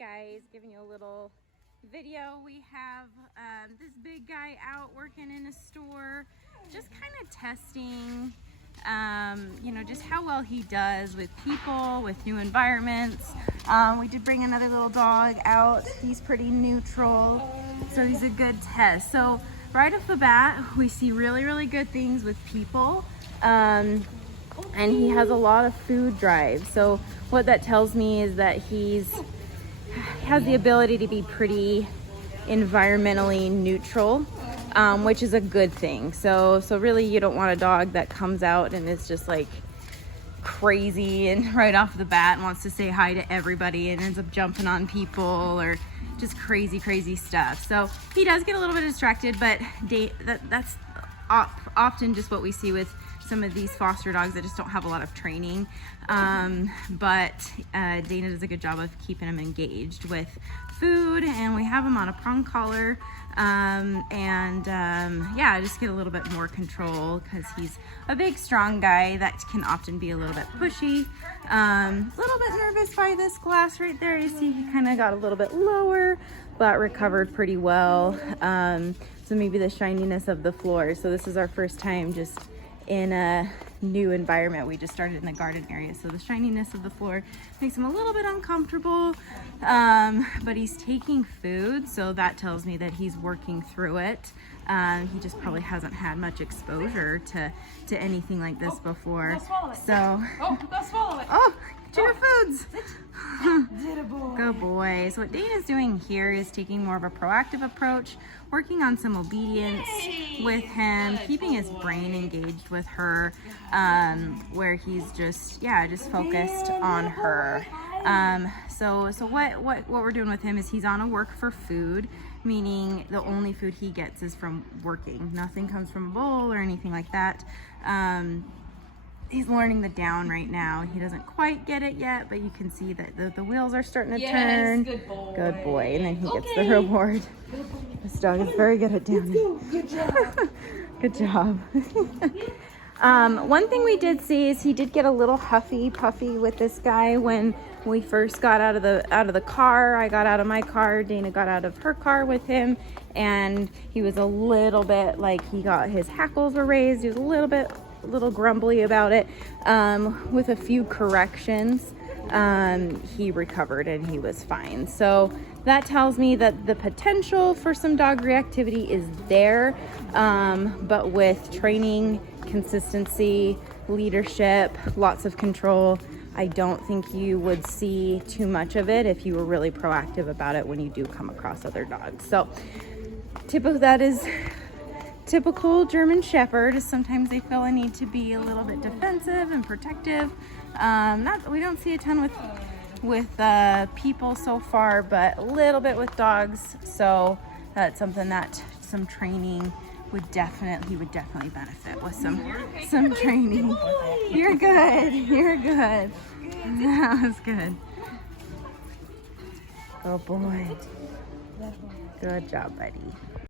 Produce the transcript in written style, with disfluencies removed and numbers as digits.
guys, giving you a little video. We have this big guy out working in a store, just kind of testing, you know, just how well he does with people, with new environments. We did bring another little dog out. He's pretty neutral, so he's a good test. So right off the bat, we see really good things with people. And he has a lot of food drive. So what that tells me is that he has the ability to be pretty environmentally neutral, which is a good thing. So really you don't want a dog that comes out and is just like crazy and right off the bat wants to say hi to everybody and ends up jumping on people or just crazy stuff. So he does get a little bit distracted, but that's often just what we see with some of these foster dogs that just don't have a lot of training. But Dana does a good job of keeping him engaged with food, and we have him on a prong collar. Yeah, I just get a little bit more control because he's a big, strong guy that can often be a little bit pushy. A little bit nervous by this glass right there. You see he kind of got a little bit lower, but recovered pretty well. So maybe the shininess of the floor. So this is our first time just in a new environment. We just started in the garden area, so the shininess of the floor makes him a little bit uncomfortable, but he's taking food, so that tells me that he's working through it. He just probably hasn't had much exposure to anything like this before. So to your foods. Good boy. So what Dana's doing here is taking more of a proactive approach, working on some obedience with him, keeping his brain engaged with her, where he's just focused on her. So what we're doing with him is he's on a work for food, meaning the only food he gets is from working. Nothing comes from a bowl or anything like that. He's learning the down right now. He doesn't quite get it yet, but you can see that the wheels are starting to turn. Good boy. Good boy. And then he gets the reward. This dog is very good at downing. Good job. Good job. One thing we did see is he did get a little huffy puffy with this guy when we first got out of the car. I got out of my car, Dana got out of her car with him, and he was a little bit like his hackles were raised. He was a little grumbly about it. With a few corrections, he recovered and he was fine. So that tells me that the potential for some dog reactivity is there, but with training, consistency, leadership, lots of control, I don't think you would see too much of it if you were really proactive about it when you do come across other dogs. So that is typical German Shepherd. Sometimes they feel a need to be a little bit defensive and protective. We don't see a ton with people so far, but a little bit with dogs. So that's something that some training he would definitely benefit with some training. You're good. That was good. Oh boy. Good job, buddy.